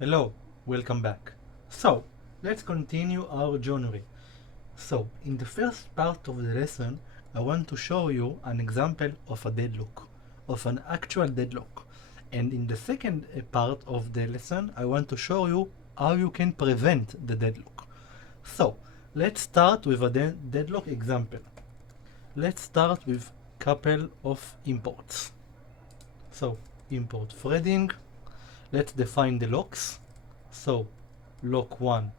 Hello, welcome back. So, let's continue our journey. So, in the first part of the lesson, I want to show you an example of a deadlock, of an actual deadlock. And in the second part of the lesson, I want to show you how you can prevent the deadlock. So, let's start with a deadlock example. Let's start with couple of imports. So, import threading. Let's define the locks. So lock 1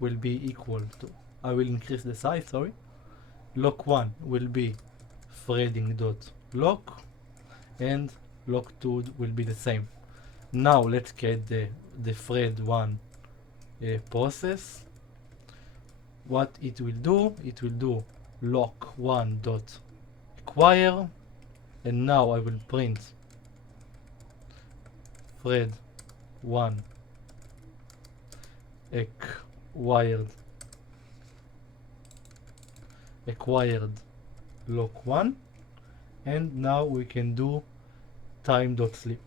will be equal to, I will increase the size, sorry. Lock 1 will be threading dot lock, and lock 2 will be the same. Now let's create the thread 1 process. What it will do lock 1 dot acquire, and now I will print thread 1 acquired lock 1, and now we can do time.sleep.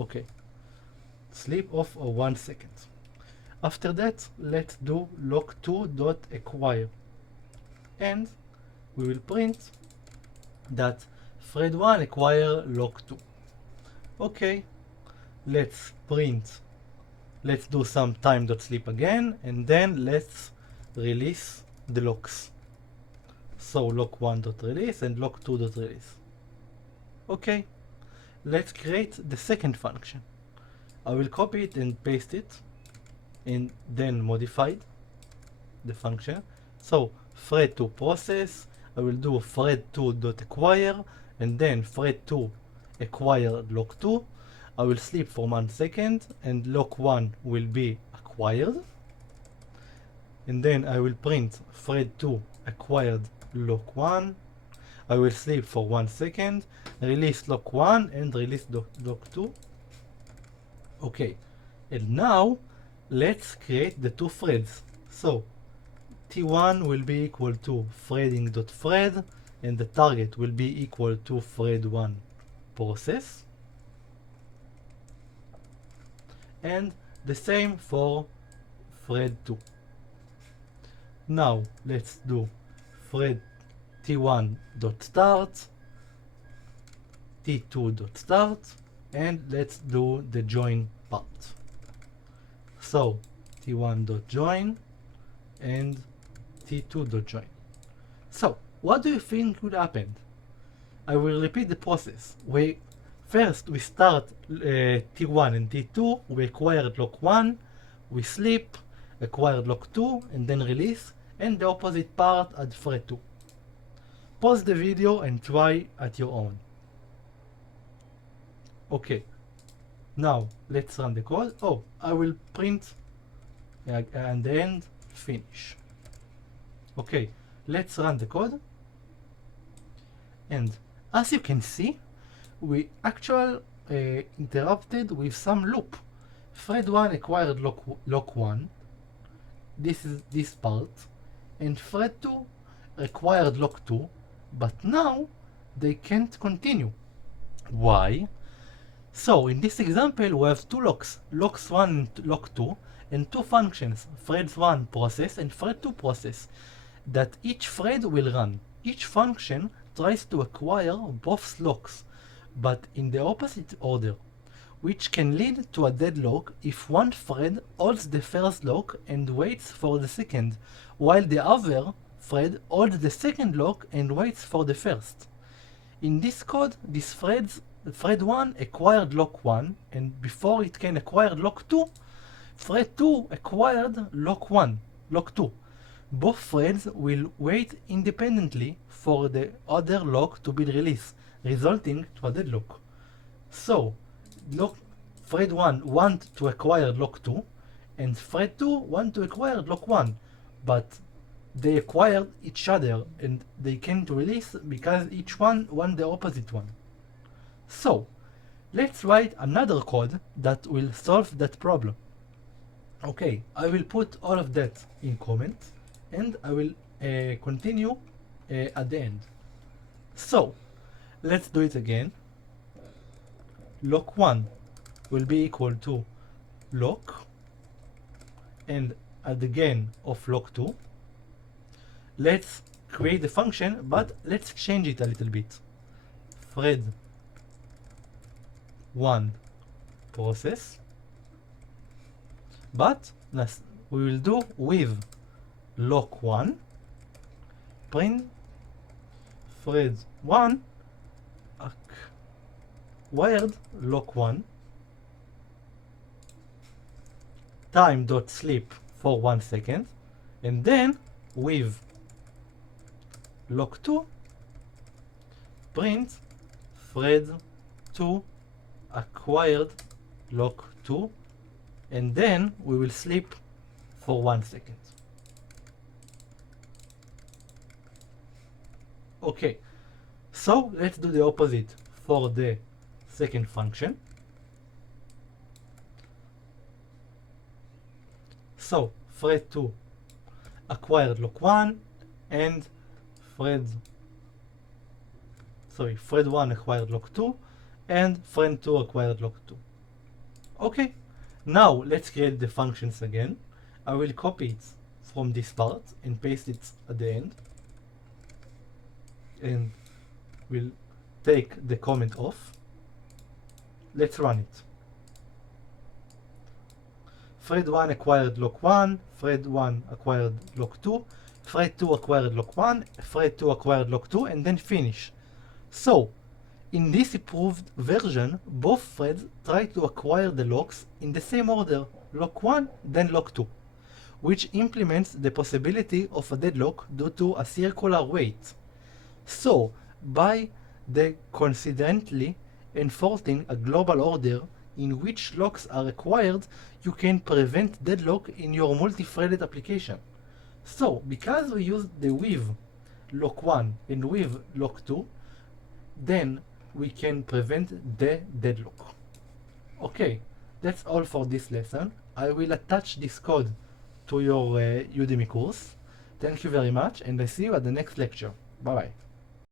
Okay, sleep of 1 second. After that, let's do lock 2 dot acquire, and we will print that thread 1 acquire lock 2. Okay, let's do some time.sleep again, and then let's release the locks. So lock 1.release and lock 2.release. Okay, let's create the second function. I will copy it and paste it, and then modify the function. So thread2 process, I will do thread2.acquire, and then thread2 acquire lock 2. I will sleep for 1 second, and lock 1 will be acquired. And then I will print thread2 acquired lock 1. I will sleep for 1 second, release lock 1 and release lock 2. Okay, and now let's create the two threads. So T1 will be equal to threading.thread, and the target will be equal to thread1 process. And the same for thread 2. Now let's do thread t1.start, t2.start, and let's do the join part. So t1.join and t2.join. So what do you think will happen? I will repeat the process. First, we start T1 and T2, we acquired lock 1, we sleep, acquired lock 2, and then release, and the opposite part at thread 2. Pause the video and try at your own. Okay, now let's run the code. Oh, I will print and end finish. Okay, let's run the code. And as you can see, we actually interrupted with some loop. Thread 1 acquired lock 1, this is this part, and thread 2 acquired lock 2, but now they can't continue. Why? So in this example we have two locks, locks 1 and lock 2, and two functions, threads 1 process and thread 2 process, that each thread will run. Each function tries to acquire both locks, but in the opposite order, which can lead to a deadlock if one thread holds the first lock and waits for the second, while the other thread holds the second lock and waits for the first. In this code, thread 1 acquired lock 1, and before it can acquire lock 2, thread 2 acquired lock 1, lock 2. Both threads will wait independently for the other lock to be released, resulting to a deadlock. So, thread 1 want to acquire lock 2, and thread 2 want to acquire lock 1, but they acquired each other and they can't release because each one want the opposite one. So, let's write another code that will solve that problem. Okay, I will put all of that in comment, and I will continue at the end. So let's do it again. Lock 1 will be equal to lock and at the gain of lock2. Let's create the function, but let's change it a little bit. Thread1 process, but we will do with lock1 print thread1 acquired lock1 time.sleep for 1 second, and then with lock2 print thread2 acquired lock2, and then we will sleep for 1 second. Okay, so let's do the opposite for the second function. So thread2 acquired lock1 and thread1 acquired lock2 and thread2 acquired lock2. Okay, now let's create the functions again. I will copy it from this part and paste it at the end, and we'll take the comment off. Let's run it. Thread1 acquired lock1, thread1 acquired lock2, thread2 acquired lock1, thread2 acquired lock2, and then finish. So, in this improved version, both threads try to acquire the locks in the same order, lock1, then lock2, which implements the possibility of a deadlock due to a circular wait. So, by coincidentally enforcing a global order in which locks are acquired, you can prevent deadlock in your multi-threaded application. So, because we use the with lock1 and with lock2, then we can prevent the deadlock. Okay, that's all for this lesson. I will attach this code to your Udemy course. Thank you very much, and I see you at the next lecture. Bye bye.